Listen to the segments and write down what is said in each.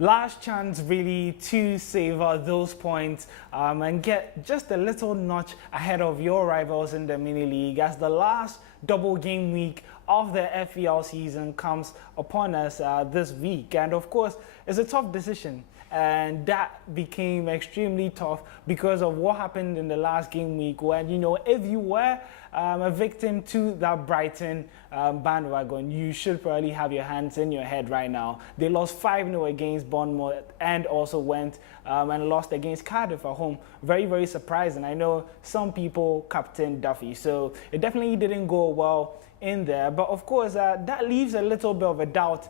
last chance really to savor those points and get just a little notch ahead of your rivals in the mini league as the last double game week of the FPL season comes upon us this week. And of course, it's a tough decision. And that became extremely tough because of what happened in the last game week when, if you were a victim to that Brighton bandwagon, you should probably have your hands in your head right now. They lost 5-0 against Bournemouth and also went and lost against Cardiff at home. Very, very surprising. I know some people captained Duffy, so it definitely didn't go well in there. But of course, that leaves a little bit of a doubt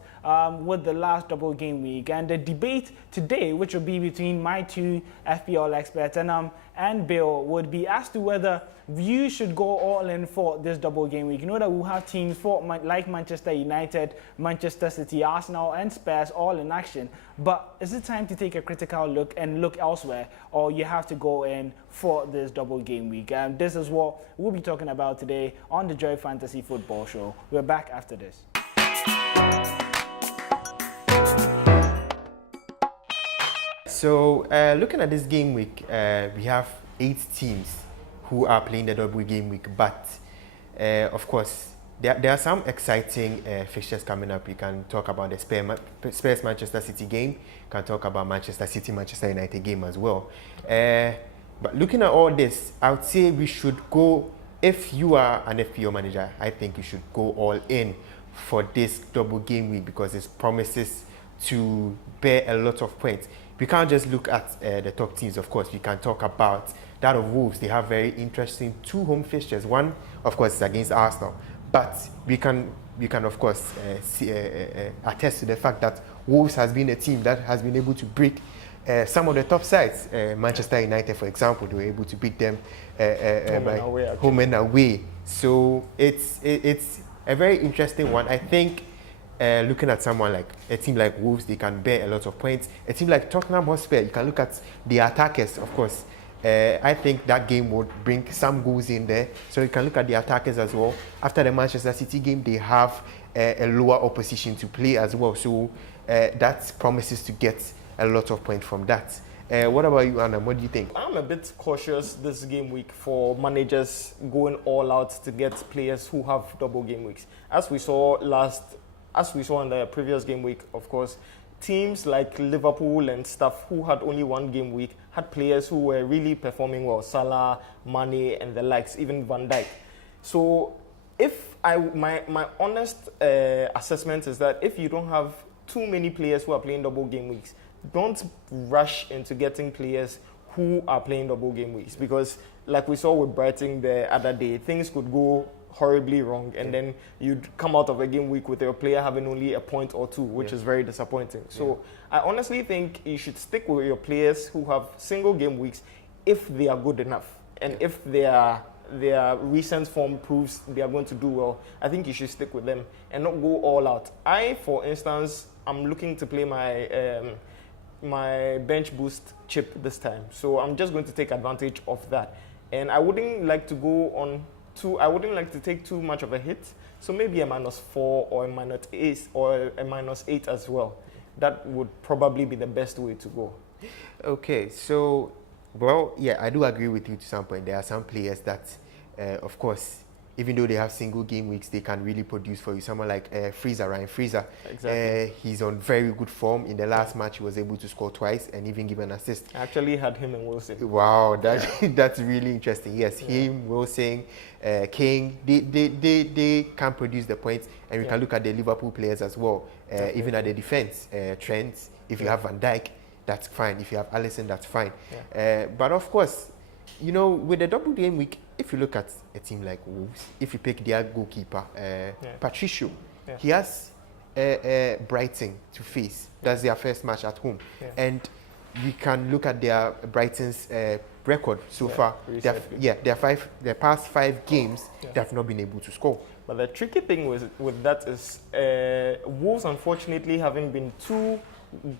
with the last double game week. And the debate today, which will be between my two FPL experts and Bill, would be as to whether you should go all in for this double game week. You know that we'll have teams like Manchester United, Manchester City, Arsenal, and Spurs all in action. But is it time to take a critical look and look elsewhere, or you have to go in for this double game week? This is what we'll be talking about today on the Joy Fantasy Football Show. We're back after this. So, looking at this game week, we have 8 teams who are playing the double game week, but of course, there are some exciting fixtures coming up. We can talk about the Spurs Manchester City game, we can talk about Manchester City Manchester United game as well. But looking at all this, I would say we should go, if you are an FPO manager, I think you should go all in for this double game week because it promises to bear a lot of points. We can't just look at the top teams, of course. We can talk about that of Wolves. They have very interesting 2 home fixtures. One, of course, is against Arsenal. But we can of course, attest to the fact that Wolves has been a team that has been able to break some of the top sides. Manchester United, for example, they were able to beat them home and away. So it's a very interesting one. I think looking at someone like a team like Wolves, they can bear a lot of points. A team like Tottenham Hotspur, you can look at the attackers, of course. I think that game would bring some goals in there. So you can look at the attackers as well. After the Manchester City game, they have a lower opposition to play as well. So that promises to get a lot of points from that. What about you, Anna? What do you think? I'm a bit cautious this game week for managers going all out to get players who have double game weeks. As we saw in the previous game week, of course, teams like Liverpool and stuff who had only one game week had players who were really performing well, Salah, Mane, and the likes, even Van Dijk. So, my honest assessment is that if you don't have too many players who are playing double game weeks, don't rush into getting players who are playing double game weeks, because like we saw with Brighton the other day, things could go horribly wrong, and then you'd come out of a game week with your player having only a point or 2, which is very disappointing. So I honestly think you should stick with your players who have single game weeks if they are good enough, and if their recent form proves they are going to do well. I think you should stick with them and not go all out. For instance, I'm looking to play my bench boost chip this time, so I'm just going to take advantage of that, and I wouldn't like to take too much of a hit, so maybe a -4 or a -8 or a -8 as well. That would probably be the best way to go. Okay, so, well, yeah, I do agree with you to some point. There are some players that, of course, even though they have single game weeks, they can really produce for you. Someone like Ryan Fraser. Exactly. He's on very good form. In the last match, he was able to score twice and even give an assist. I actually had him and Wilson. Wow, that's really interesting. Yes, him, Wilson, King, they can produce the points. And we can look at the Liverpool players as well. Even at the defense, Trent, if you have Van Dijk, that's fine. If you have Alisson, that's fine. But of course, with the double game week, if you look at a team like Wolves, if you pick their goalkeeper, Patricio, he has Brighton to face. That's their first match at home. And we can look at their Brighton's record so far. Their past 5 games, they have not been able to score. But the tricky thing with that is Wolves, unfortunately, haven't been too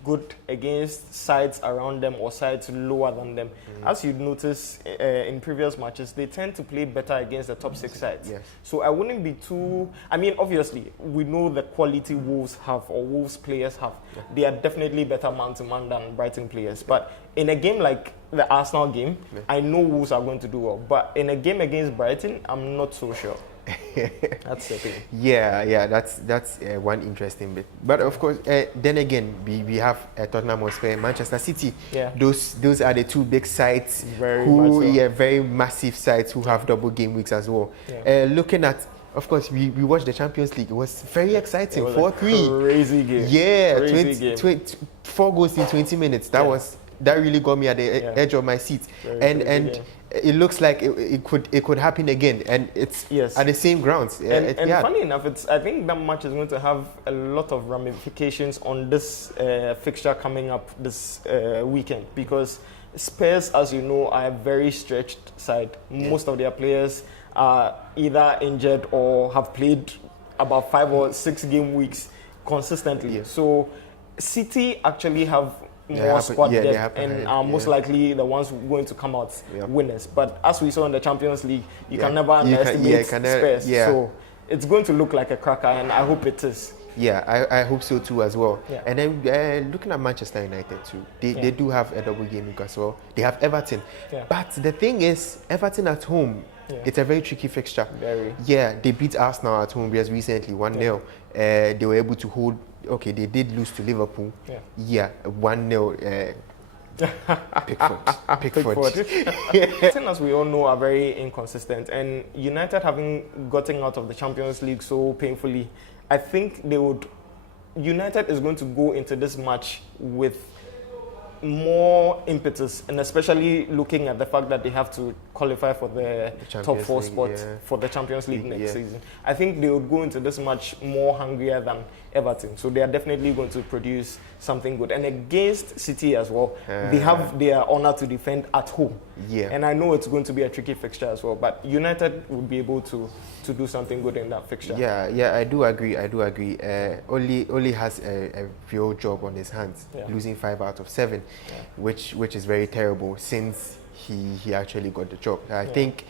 good against sides around them or sides lower than them. As you'd notice in previous matches, they tend to play better against the top 6 sides. Yes. So I wouldn't be too... I mean, obviously, we know the quality Wolves have or Wolves players have. Yeah. They are definitely better man-to-man than Brighton players. But in a game like the Arsenal game, I know Wolves are going to do well. But in a game against Brighton, I'm not so sure. That's the thing. Yeah, that's one interesting bit. But of course, then again, we have Tottenham Hotspur, Manchester City. Yeah. Those are the two big sides very massive sides who have double game weeks as well. Yeah. Looking at, of course, we watched the Champions League. It was very exciting. 4-3. Crazy game. Yeah, 4 goals in 20 minutes. That really got me at the edge of my seat. And it looks like it could happen again, and it's at the same grounds. And funny enough, I think that match is going to have a lot of ramifications on this fixture coming up this weekend, because Spurs, as you know, are a very stretched side. Most of their players are either injured or have played about 5 or 6 game weeks consistently. So City actually have more squad depth and are most likely the ones going to come out winners. But as we saw in the Champions League, you can never underestimate Spurs. So it's going to look like a cracker, and I hope it is. Yeah, I hope so too as well. Yeah. And then looking at Manchester United too, they do have a double game week as well. They have Everton. Yeah. But the thing is, Everton at home, it's a very tricky fixture. Yeah, they beat Arsenal at home just recently, 1-0. They were able to hold. Okay, they did lose to Liverpool. 1-0. Pickford. As we all know, are very inconsistent, and United having gotten out of the Champions League so painfully, I think United is going to go into this match with more impetus, and especially looking at the fact that they have to qualify for the top 4 spot for the Champions League next season. I think they would go into this match more hungrier than Everton, so they are definitely going to produce something good. And against City as well, they have their honour to defend at home. And I know it's going to be a tricky fixture as well, but United would be able to do something good in that fixture. I do agree. Ole has a real job on his hands, losing 5 out of 7, which is very terrible since he actually got the job. I think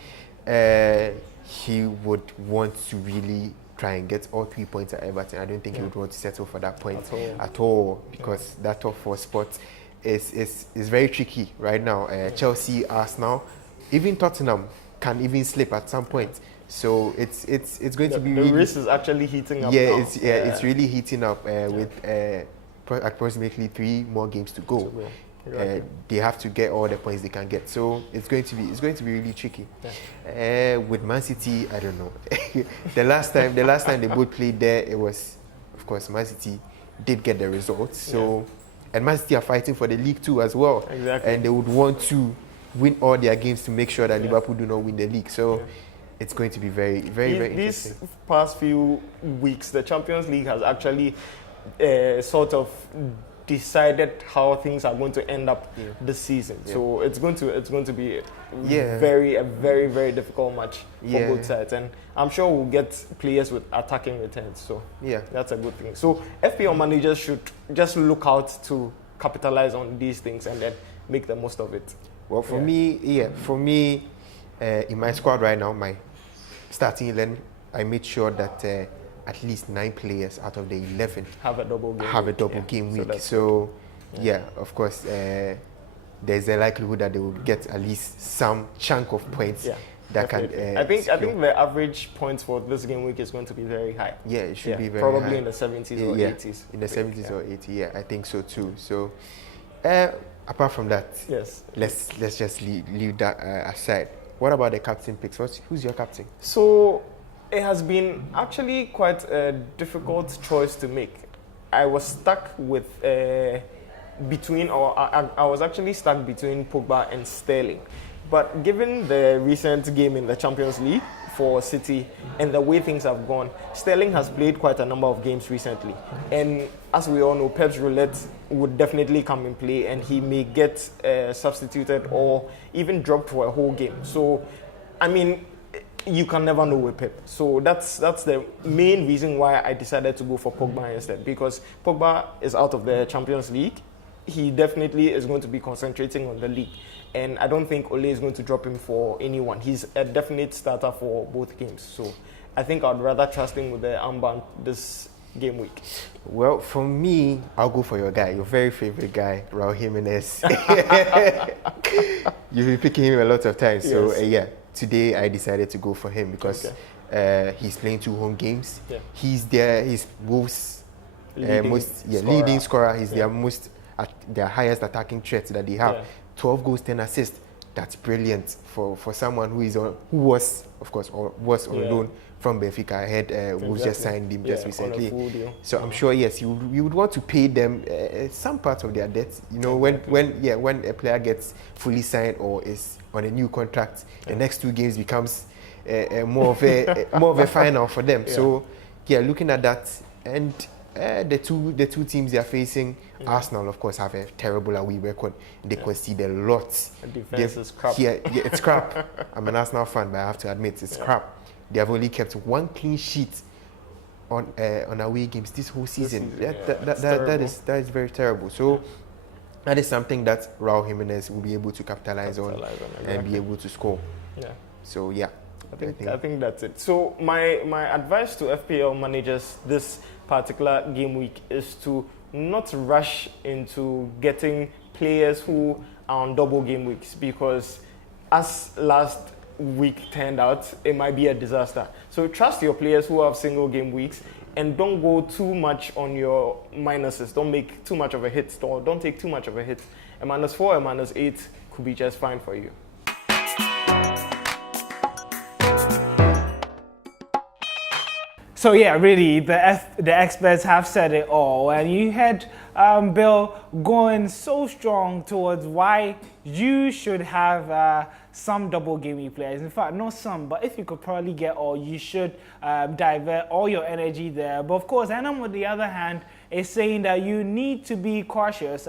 he would want to really try and get all 3 points at Everton. I don't think he would want to settle for that point at all, because that top 4 spot is very tricky right now. Chelsea, Arsenal, even Tottenham can even slip at some point. So it's going to be the race is actually heating up. Now. It's really heating up with approximately 3 more games to go. They have to get all the points they can get, so it's going to be really tricky. With Man City, I don't know. the last time they both played there, it was, of course, Man City did get the results. So and Man City are fighting for the league too as well, and they would want to win all their games to make sure that Liverpool do not win the league. So it's going to be very interesting. These past few weeks, the Champions League has actually sort of decided how things are going to end up this season. So it's going to be a very difficult match for both sides, and I'm sure we'll get players with attacking returns. So that's a good thing. So FPL managers should just look out to capitalize on these things and then make the most of it. Well, for me, in my squad right now, my starting 11, I made sure that at least 9 players out of the 11 have a double game week. So of course, there's a likelihood that they will get at least some chunk of points that can. I think the average points for this game week is going to be very high. Yeah, it should be very probably high. In the 70s or 80s. In the 70s or 80s, yeah, I think so too. So, apart from that, let's just leave that aside. What about the captain picks? Who's your captain? So it has been actually quite a difficult choice to make. I was stuck with I was actually stuck between Pogba and Sterling. But given the recent game in the Champions League for City and the way things have gone, Sterling has played quite a number of games recently. And as we all know, Pep's roulette would definitely come in play, and he may get substituted or even dropped for a whole game. So, I mean, you can never know with Pep. So that's the main reason why I decided to go for Pogba instead, because Pogba is out of the Champions League. He definitely is going to be concentrating on the league. And I don't think Ole is going to drop him for anyone. He's a definite starter for both games. So I think I'd rather trust him with the armband this game week. Well, for me, I'll go for your guy, your very favorite guy, Raul Jimenez. You've been picking him a lot of times. So, yeah, today I decided to go for him because he's playing 2 home games. Yeah. He's Wolves' leading scorer. He's their highest attacking threat that they have. Yeah. 12 goals, 10 assists. That's brilliant for someone who was on loan from Benfica. I heard Wolves just signed him just recently. So I'm sure, yes, you would want to pay them some part of their debt. You know, when a player gets fully signed or is on a new contract, the next 2 games becomes more of a final for them. So yeah, looking at that, and the two teams they are facing, Arsenal of course have a terrible away record. They concede a lot. The defense is crap. Yeah, it's crap. I'm an Arsenal fan, but I have to admit it's crap. They have only kept 1 clean sheet on away games this whole season. That is very terrible. So that is something that Raul Jimenez will be able to capitalize on and be able to score. Yeah. So yeah. I think that's it. So my advice to FPL managers this particular game week is to not rush into getting players who are on double game weeks, because as last week turned out, it might be a disaster. So trust your players who have single game weeks and don't go too much on your minuses. Don't make too much of a hit, or don't take too much of a hit. A -4, a -8 could be just fine for you. So yeah, really, the experts have said it all, and you had Bill going so strong towards why you should have some double game week players. In fact, not some, but if you could probably get all, you should divert all your energy there. But of course, Anam, on the other hand, is saying that you need to be cautious,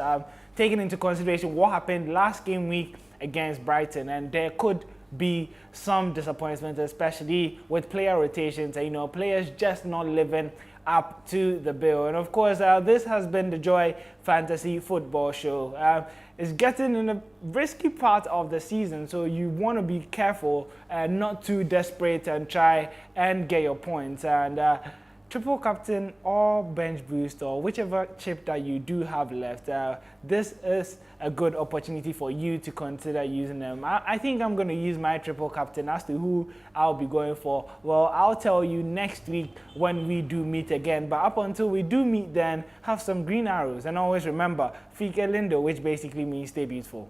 taking into consideration what happened last game week against Brighton, and there could be some disappointment, especially with player rotations and, you know, players just not living up to the bill. And of course, this has been the Joy Fantasy Football Show. It's getting in a risky part of the season, so you want to be careful and not too desperate and try and get your points. And triple captain or bench boost or whichever chip that you do have left, this is a good opportunity for you to consider using them. I think I'm going to use my triple captain. As to who I'll be going for, well, I'll tell you next week when we do meet again. But up until we do meet then, have some green arrows. And always remember, Fike Lindo, which basically means stay beautiful.